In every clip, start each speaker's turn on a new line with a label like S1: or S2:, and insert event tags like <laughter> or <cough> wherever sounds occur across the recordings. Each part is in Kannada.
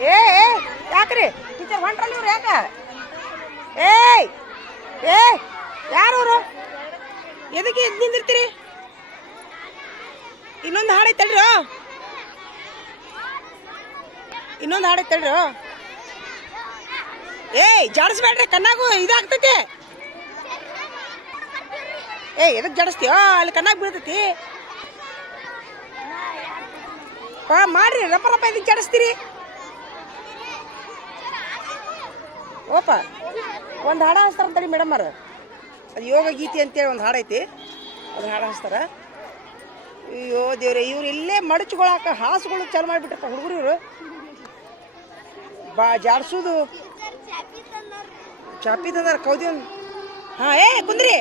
S1: ಏ ಯಾಕ್ರಿ? ಟೀಚರ್ ಹೊಂಟ್ರಲ್ಲ ಇವ್ರು ಯಾಕ? ಏಯ್, ಏ, ಯಾರು ಅವರು? ಎದಕ್ಕೆ ಎದ್ದು ನಿಂದಿರ್ತೀರಿ? ಇನ್ನೊಂದು ಹಾಡು ಐತಲ್ರಿ ಇನ್ನೊಂದು ಹಾಡು ಐತಲ್ರಿ ಏಯ್, ಜಾಡಿಸ್ಬೇಡ್ರಿ, ಕಣ್ಣಾಗು ಇದಾಗ್ತೈತಿ. ಏಯ್ ಎದಕ್ಕೆ ಜಾಡಿಸ್ತೀವ ಅಲ್ಲಿ ಕಣ್ಣಾಗ ಬೀಳ್ತೈತಿ. ಹಾಂ, ಮಾಡ್ರಿ, ರಪ್ಪ ರಪ್ಪ ಇದಕ್ಕೆ ಜಾಡಿಸ್ತೀರಿ? ಓಪ, ಒಂದು ಹಾಡ ಹಾಸ್ತಾರ ಅಂತೇಳಿ ಮೇಡಮ್ ಅವ್ರ. ಅದು ಯೋಗ ಗೀತೆ ಅಂತೇಳಿ ಒಂದು ಹಾಡೈತಿ ಅದು ಹಾಡು ಹಾಸ್ತಾರ. ಅಯ್ಯೋ ದೇವ್ರೆ, ಇವ್ರು ಇಲ್ಲೇ ಮಡಚ್ಕೊಳಕ ಹಾಸುಗಳು ಚಾಲು ಮಾಡಿಬಿಟ್ರಪ್ಪ ಹುಡುಗರು ಇವರು. ಬಾ, ಜಾಡ್ಸೋದು. ಚಾಪಿ ತಂದಾರ, ಕೌದಿ ಹಾಂ, ಏ, ಕುಂದ್ರಿ.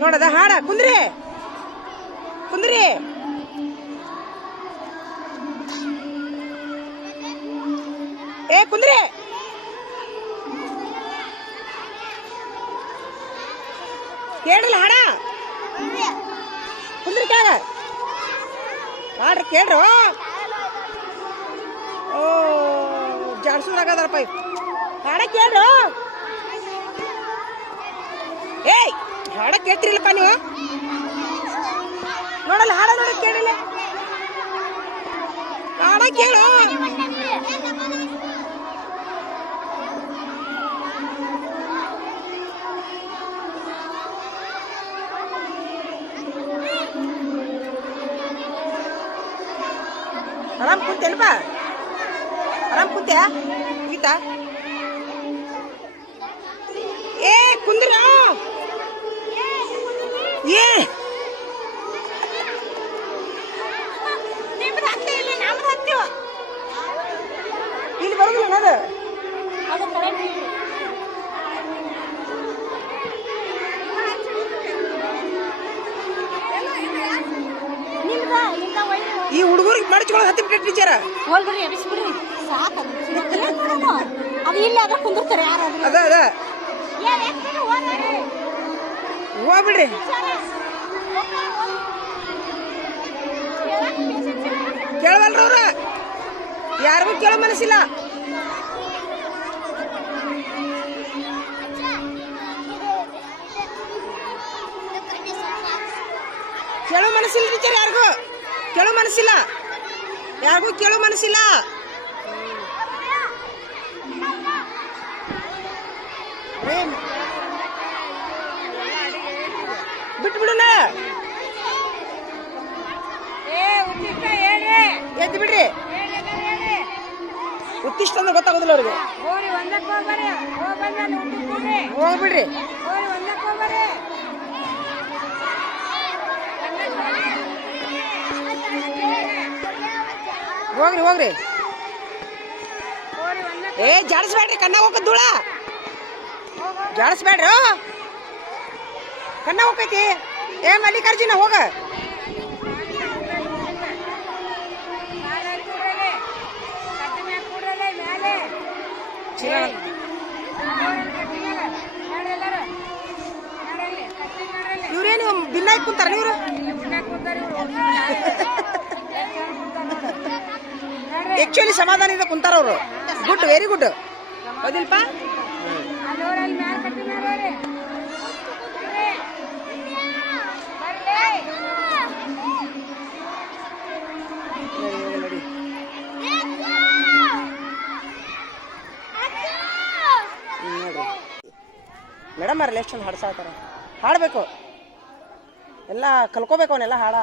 S1: ನೋಡದ ಹಾಡ, ಕುಂದ್ರಿ. ಕುಂದ್ರಿ. ಏ, ಕುಂದ್ರಿ. ಕೇಳ್ರಲ್ಲ ಹಾಡ? ಕುಂದ್ರಿ ಕೇಳ. ಹಾಡ್ರಿ ಕೇಳ್ರು. ಓ ಜಾಡ್ಸೋದಾಗದಾರಪ್ಪ ಇವ್. ಹಾಡ ಕೇಳ್ರು. ಏಯ್, ಹಾಡ ಕೇಳ್ತಿರಲ್ಲಪ್ಪ ನೀವು. ನೋಡಲ್ಲ, ಹಾಡ ನೋಡಿ ಕೇಳಿಲ್ಲ. ಹಾಡ ಕೇಳು. ಆರಾಮ್ ಕುಂತೇನಪ್ಪ ಆರಾಮ್ ಕುಂತ್ಯಾ ಗೀತಾ ಏ ಕುಂದ್ರ? ಏ ಇಲ್ಲಿ ಬರೋದಿಲ್ಲ ಅದು ಈ ಹುಡುಗರಿಗೆ ಮಡಚ್ಕೊಳ್ಳೋದು ಹತ್ತಿ ಬಿಟ್ಟೆ ಟೀಚರ
S2: ಹೋಲ್ಬಿಡ್ರಿ ಎಬ್ಬಿಸ್ಬಿಡ್ರಿ ಸಾಕು ಅದು ಇಲ್ಲ ಅದ್ರ ಕುಂದಿರ್ತಾರೆ ಯಾರಾದ್ರೂ
S1: ಅದ ಅದ ಹೋಗ್ಬಿಡ್ರಿ ಕೇಳವಲ್ರ ಯಾರಿಗೂ ಕೇಳೋ ಮನಸ್ಸಿಲ್ಲ. ಕೇಳೋ ಮನಸ್ಸಿಲ್ಲ ಟೀಚರ್ ಯಾರಿಗೂ? ಕೇಳೋ ಮನಸ್ಸಿಲ್ಲ. ಯಾರಿಗೂ ಕೇಳೋ ಮನಸ್ಸಿಲ್ಲ. ಏನ್? ಬಿಟ್ಬಿಡೋಣ. ಎದ್ದು ಬಿಡ್ರಿ. ಉತ್ತಿಷ್ಟ ಅಂದ್ರೆ ಗೊತ್ತಾಗೋದಿಲ್ಲ ಅವ್ರಿಗೆ. ಹೋಗ್ಬಿಡ್ರಿ. ಹೋಗ್ರಿ ಹೋಗ್ರಿ. ಏ ಜಾಡಿಸ್ಬೇಡ್ರಿ ಕಣ್ಣಾಗ ಹೋಗ ಧೂಳ ಜಾಡಿಸ್ಬೇಡ್ರಿ ಕಣ್ಣ ಹೋಗೈತಿ. ಏ ಮಲ್ಲಿಕಾರ್ಜುನ ಹೋಗ. ಇವ್ರೇನು ಬಿನ್ನಾಗಿ ಕುಂತಾರ ಇವ್ರು? <laughs> ಆಕ್ಚುಲಿ ಸಮಾಧಾನದಿಂದ ಕುಂತಾರ ಅವರು. ಗುಡ್ ವೆರಿ ಗುಡ್ ಹೌದಿಲ್ಪ ನೋಡ್ರಿ ಚಂದ ಹಾಡ್ಸಾತಾರ ಹಾಡಬೇಕು. ಎಲ್ಲ ಕಲ್ಕೋಬೇಕು ಅವನ್ನೆಲ್ಲ ಹಾಡ.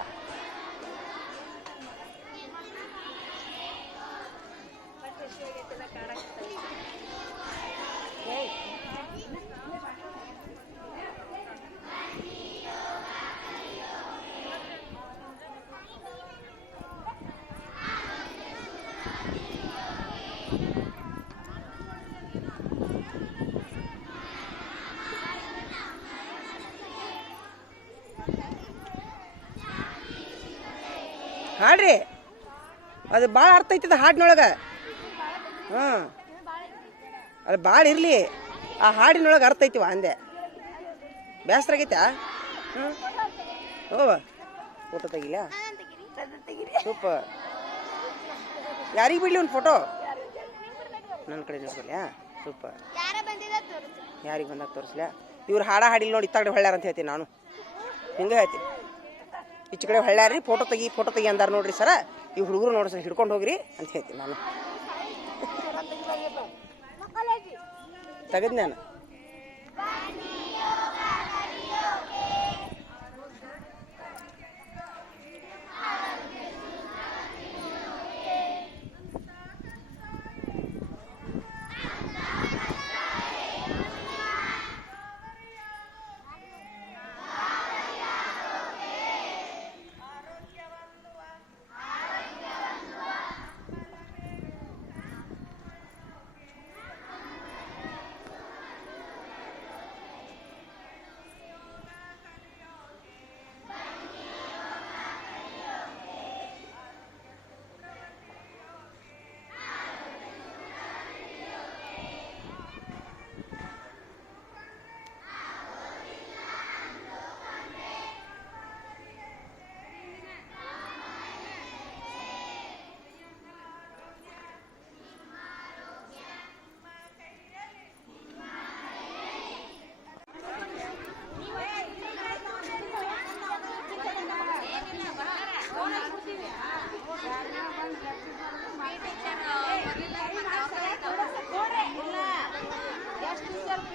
S1: ಹಾಡ್ರಿ ಅದು ಭಾಳ ಅರ್ಥ ಐತದ ಹಾಡಿನೊಳಗೆ. ಹಾಂ. ಅದು ಭಾಳ ಇರಲಿ. ಆ ಹಾಡಿನೊಳಗೆ ಅರ್ಥ ಐತಿವ ಅಂದೆ. ಬೇಸರ ಆಗೈತಾ? ಹ್ಞೂ ಓ, ಫೋಟೋ ತೆಗಿಲ? ಸೂಪರ್. ಯಾರಿಗೆ ಬಿಡ್ಲಿ ಒಂದು ಫೋಟೋ? ನನ್ನ ಕಡೆ ನೋಡ್ಕೊಲ್ಯಾ ಸೂಪರ್. ಯಾರಿಗೆ ಬಂದಾಗ ತೋರಿಸ್ಲಾ? ಇವ್ರು ಹಾಡ ಹಾಡಿಲ್ಲ ನೋಡಿ ಇತ್ತಾಗಡೆ ಹೊಳ್ಳ್ಯಾರ ಅಂತ ಹೇಳ್ತೀನಿ ನಾನು. ಹಿಂಗೆ ಹೇಳ್ತೀನಿ. ಈಚೆ ಕಡೆ ಹೊಳ್ಳಾರಿ ಫೋಟೋ ತೆಗಿ ಫೋಟೋ ತೆಗಿ ಅಂದಾರ ನೋಡ್ರಿ ಸರ. ಈ ಹುಡುಗರು ನೋಡಿ ಸರ್ ಹಿಡ್ಕೊಂಡು ಹೋಗ್ರಿ ಅಂತ ಹೇಳ್ತೀನಿ ನಾನು. ತೆಗೆದ್ ನಾನು?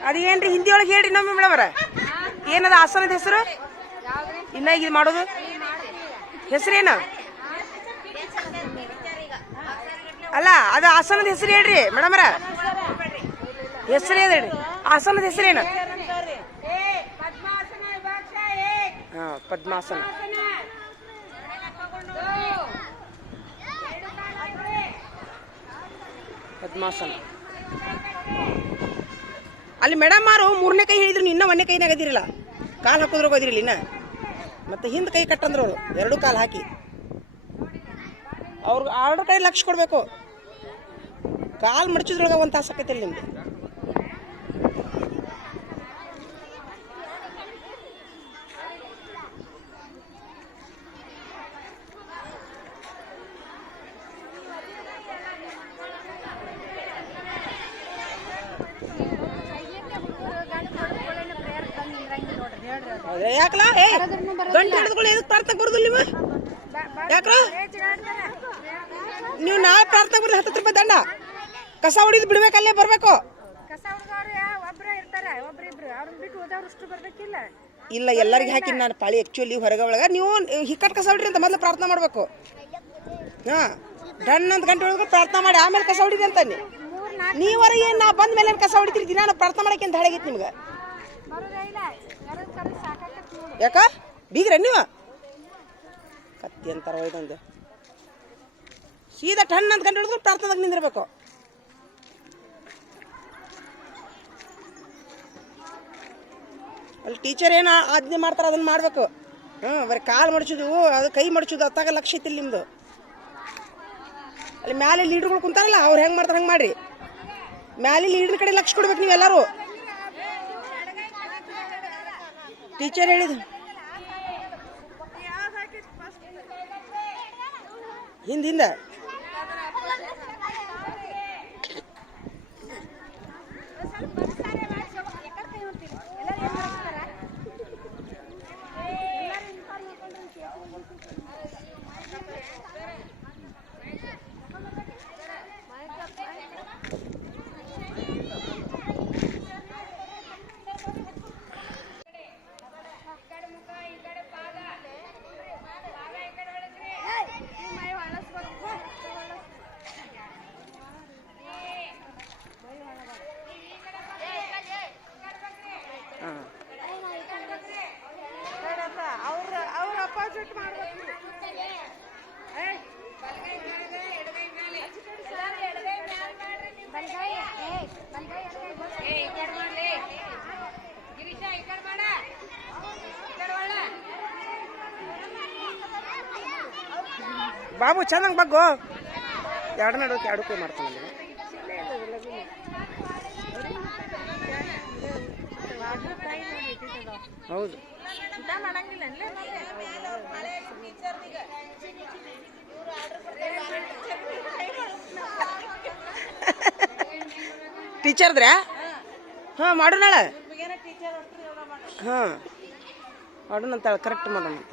S1: ಅದೇನ್ರಿ? ಹಿಂದಿ ಒಳಗೆ ಹೇಳ್ರಿ ನಮ್ಮ ಮೇಡಮರ ಏನದ ಆಸನದ ಹೆಸರು? ಇನ್ನ ಇದು ಮಾಡೋದು? ಹೆಸರೇನು? ಅಲ್ಲ, ಅದು ಆಸನದ ಹೆಸರು ಹೇಳ್ರಿ ಮೇಡಮರ ಹೆಸರು ಹೇಳ್ರಿ. ಆಸನದ ಹೆಸರೇನು? ಹಾ, ಪದ್ಮಾಸನ. ಪದ್ಮಾಸನ. ಅಲ್ಲಿ ಮೇಡಮ್ ಅವರು ಮೂರನೇ ಕೈ ಹೇಳಿದ್ರು ಇನ್ನೂ ಒಂದೇ ಕೈನಾಗ ಅದಿರಲ್ಲ. ಕಾಲು ಹಾಕೋದ್ರ ಅದಿರಲ್ಲ ಇನ್ನ. ಮತ್ತೆ ಹಿಂದೆ ಕೈ ಕಟ್ಟಂದ್ರು ಅವರು, ಎರಡು ಕಾಲು ಹಾಕಿ. ಅವ್ರಿಗೆ ಆರ್ಡರ್ ಕೈ ಲಕ್ಷ ಕೊಡಬೇಕು. ಕಾಲು ಮಡಚಿದ್ರೊಳಗ ಒಂದು ತಾಸು ನಿಮ್ದು ಹೌದ್ರಾ? ಯಾಕಲ್ಲ ಏ ಗಂಟು ಹಿಡಿದುಕೊಳ್ಳಿ ಎದಕ್ಕೆ ಪ್ರಾರ್ಥನೆ ಬರೋದಿಲ್ಲ ನೀವು? ಯಾಕ್ರ ನೀವು ನಾಳೆ ಪ್ರಾರ್ಥನೆ ಬರ್ಲಿ ಹತ್ತು ರೂಪಾಯಿ ದಂಡ. ಕಸ ಹೊಡಿದು ಬಿಡ್ಬೇಕಲ್ಲೇ ಬರಬೇಕು. ಇಲ್ಲ ಎಲ್ಲರಿಗೆ ಹಾಕಿ ನಾನು ಪಾಳಿ ಆ್ಯಕ್ಚುಲಿ ಹೊರಗೆ ಒಳಗೆ ನೀವು ಹಿಕ್ಕಟ್ಟು ಕಸ ಹೊಡ್ರಿ ಅಂತ ಮೊದಲು ಪ್ರಾರ್ಥನೆ ಮಾಡಬೇಕು. ಹಾಂ. ಡನ್ ಅಂತ ಗಂಟೆ ಒಳಗೆ ಪ್ರಾರ್ಥನೆ ಮಾಡಿ ಆಮೇಲೆ ಕಸ ಹೊಡಿರಿ ಅಂತಾನೆ ನೀವರೆಗೆ ನಾ ಬಂದ ಮೇಲೆ ಕಸ ಹೊಡಿತೀರಿ? ದಿನ ನಾನು ಪ್ರಾರ್ಥನೆ ಮಾಡಕ್ಕೆ ಅಂತ ಹೇಳಿಗಿತ್ತು ನಿಮ್ಗೆ
S3: ಬರೋದೇ ಇಲ್ಲ ಕರೆದ್ ಕರೆದ್ ಸಾಕಾಕತ್ ನೋಡಿ
S1: ಯಾಕ? ಬೀಗ್ರ ನೀವು? ಕತ್ತಿ ಅಂತಾರ ಒಯ್ದೊಂದು ಸೀದಾ ಟಣ್ಣ ಅಂತ ಕಂಡು ಹಿಡಿದು ನಿಂದಿರ್ಬೇಕು. ಅಲ್ಲಿ ಟೀಚರ್ ಏನು ಆಜ್ಞೆ ಮಾಡ್ತಾರ ಅದನ್ನ ಮಾಡ್ಬೇಕು. ಹ್ಞೂ ಬರೀ ಕಾಲು ಮಡಚುದು, ಅದು ಕೈ ಮಡಚುದು, ಅತ್ತಾಗ ಲಕ್ಷ ಇತ್ತಿಲ್ಲ ನಿಮ್ದು. ಅಲ್ಲಿ ಮ್ಯಾಲೆ ಲೀಡ್ರ್ಗಳು ಕುಂತಾರಲ್ಲ, ಅವ್ರು ಹೆಂಗೆ ಮಾಡ್ತಾರೆ ಹಂಗೆ ಮಾಡ್ರಿ. ಮ್ಯಾಲೆ ಲೀಡರ್ ಕಡೆ ಲಕ್ಷ ಕೊಡ್ಬೇಕು ನೀವೆಲ್ಲರೂ. ಟೀಚರ್ ಹೇಳಿದ ಹಿಂದಿಂದ ಹಿಂದ. ಬಾಬು, ಚೆನ್ನಾಗಿ ಬಗ್ಗು. ಎರಡು ನಡೋಕೆ ಎರಡು ಕೈ ಮಾಡ್ತಾನೆ ನನಗೆ ಹೌದು. ಟೀಚರ್ದ್ರ ಹಾಂ, ಮಾಡೋಣ ಹಾಂ. ಮಾಡೋಣಂತಾಳೆ ಕರೆಕ್ಟ್
S3: ಮಾಡೋಣಂತ.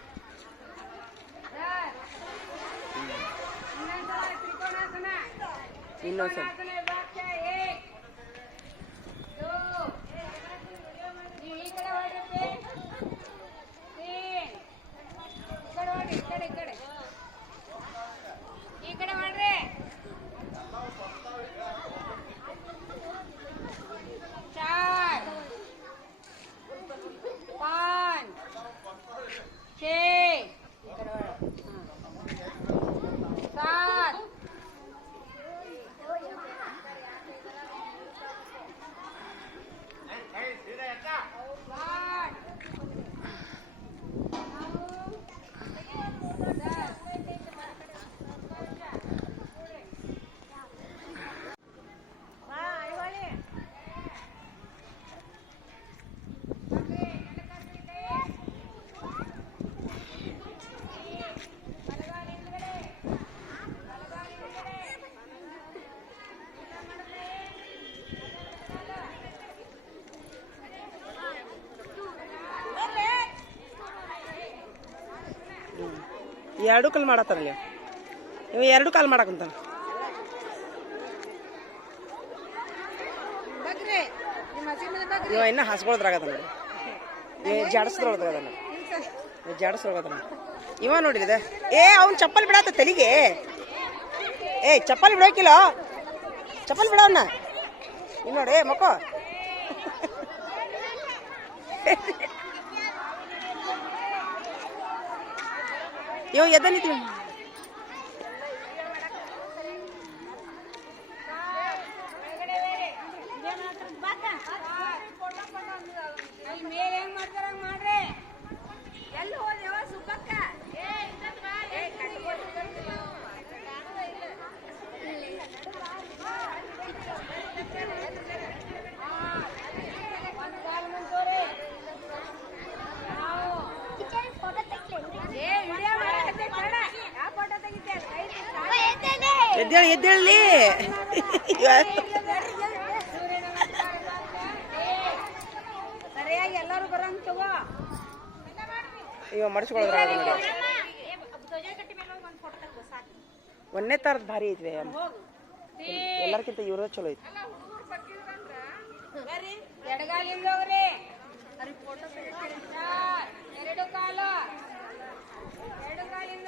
S3: 这里这里 back up.
S1: ಎರಡು ಕಲ್ ಮಾಡತ್ತಾರಲ್ಲ ನೀವು ಎರಡು ಕಾಲು ಮಾಡಕಂತ ಇವ ಇನ್ನ ಹಸ್ಕೊಳ್ದ್ರಾಗದ ನೋಡಿ. ಇವ ಜಾಡಸ್ದ್ರೊಳಗದ ನೋಡಿ ಜಾಡಸ್ದ್ರೊಳಗದ ನೋಡಿ ಇವ ನೋಡ್ರಿ ಇದೆ. ಏ ಅವ್ನ ಚಪ್ಪಲ್ ಬಿಡತ್ತ ತಲಿಗೆ. ಏ ಚಪ್ಪಲ್ ಬಿಡೋಕಿಲ್ಲ. ಚಪ್ಪಲ್ ಬಿಡವನ್ನ ಇವ್ ನೋಡಿ ಮಕ್ಕೋ. ಇವ ಎದ್ದ ನಿಂತೀವಿ
S3: ಅಲ್ಲಿ ಮೇಲೆ ಹೆಂಗ್ ಮಾಡ್ತಾರ ಹಂಗ್ ಮಾಡ್ರಿ ಎಲ್ಲಿ ಹೋದ್ಯವ ಸುಬ್ಬಕ್ಕ ಏ, ಕಟ್ಕೊಟ್ಟಿರ್ತೀವಿ. ಹಾ. ಒಂದ್ ಕಾಲ್ ಮುಂದೋರಿ. ನಾವು. ಏ, ವಿಡಿಯೋ ಮಾಡಕತ್ತಿ ಬೇಡ. ಯಾವ ಫೋಟೋ ತೆಗಿತೀಯ? ಕೈ ತೆಗ್ದು
S1: ಎದ್ದೇಳಿ ಎದ್ದೇಳಿ
S3: ಸೂರ್ಯನ ನಮಸ್ಕಾರ ಮಾಡ್ತಾ. ಏ, ಸರಿಯಾಗಿ ಎಲ್ಲರೂ ಬರಂಗ್ ತಗೋ.
S1: ಇವ ಮಡಿಸ್ಕೊಳದ್ರಾಗದ ನೋಡಿ. ಒಂದನೇ ತರದ್ ಭಾರಿ ಐತ್ವೆ ಎಲ್ಲರ್ಕಿಂತ ಇವ್ರ ಚಲೋ ಐತಿ
S3: ಎರಡು ಕಾಲು. ಎರಡು ಕಾಲಿಂದ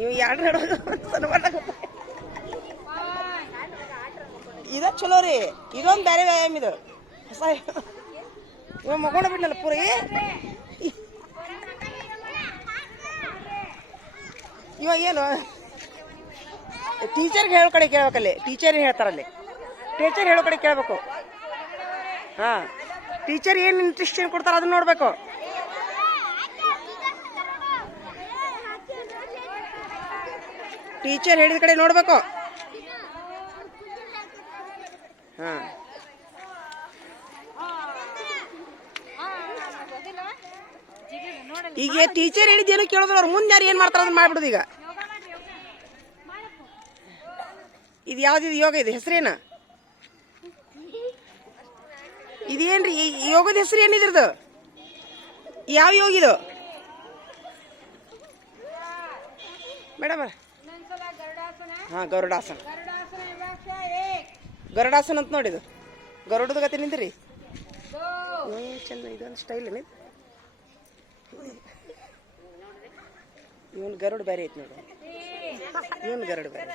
S1: ಇವ್ ಎರಡು
S3: ನಡೋದು.
S1: ಇದ ಚಲೋ ರೀ. ಇದೊಂದು ಬೇರೆ ವ್ಯಾಯಾಮ ಇದು. ಹೊಸ ಇವ. ಮಗೊಂಡ ಬಿಡ್ನಲ್ಲ ಪೂರಿ. ಇವಾಗ ಏನು? ಟೀಚರ್ಗೆ ಹೇಳ್ಕೊಡಿ ಕಡೆ ಕೇಳ್ಬೇಕಲ್ಲಿ. ಟೀಚರ್ ಹೇಳ್ತಾರಲ್ಲಿ? ಟೀಚರ್ ಹೇಳೋ ಕಡೆ ಕೇಳಬೇಕು. ಹಾ. ಟೀಚರ್ ಏನು ಇಂಟ್ರೆಸ್ಟ್ ಕೊಡ್ತಾರ ಅದನ್ನ ನೋಡ್ಬೇಕು. ಟೀಚರ್ ಹೇಳಿದ ಕಡೆ ನೋಡ್ಬೇಕು. ಹಾ. ಈಗ ಟೀಚರ್ ಹೇಳಿದ್ದೇನು ಕೇಳಿದ್ರು ಅವ್ರು. ಮುಂದೆ ಯಾರು ಏನು ಮಾಡ್ತಾರ ಅದನ್ನ ಮಾಡ್ಬಿಡುದು ಈಗ. ಇದು ಯಾವ್ದು ಯೋಗ ಇದು? ಹೆಸರೇನ? ಈ ಯೋಗದ ಹೆಸರು ಏನಿದ್ರದು? ಯಾವ ಯೋಗಿದು ಮೇಡಮ್ ಹಾ, ಗರುಡಾಸನ.
S3: ಗರುಡಾಸನ
S1: ಅಂತ ನೋಡಿದು ಗರುಡದ ಗತಿ ನಿಂದ್ರಿ? ಚಂದ ಇದೊಂದು ಸ್ಟೈಲ್ ಏನಿದೆ ಇವನ್ ಗರುಡ್ ಬೇರೆ ಐತಿ ನೋಡಿ. ಇವನ್ ಗರುಡ್ ಬೇರೆ.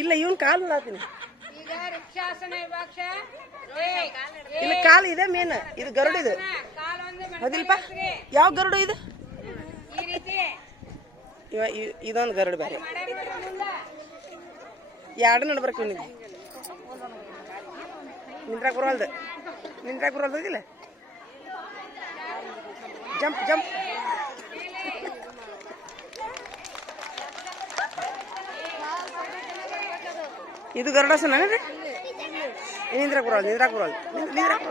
S1: ಇಲ್ಲ ಇವನ್ ಕಾಲು
S3: ನಾತೀನಿ
S1: ಇಲ್ಲ ಕಾಲು ಇದೆ ಮೇನ್. ಇದು ಗರುಡು ಇದು. ಹೌದಿಲ್ಪ? ಯಾವ ಗರುಡು ಇದು? ಇವ ಇದೊಂದು ಗರುಡು ಬೇರೆ. ಎರಡು ನಡ್ಬರ್ಕ ನಿಂಗೆ. ನಿಂದ್ರಾಗ ಬರೋಲ್ದು ನಿಂದ್ರಾಗ ಬರೋಲ್ದು ಇಲ್ಲ ಜಂಪ್ ಜಂಪ್. ಇದು ಗರುಡಸನ ನಿಂದ್ರಾಗ ಬರೋಲ್ದು ನಿಂದ್ರಾಗ ಬರೋಲ್ದು ನಿಂದ್ರಾಗ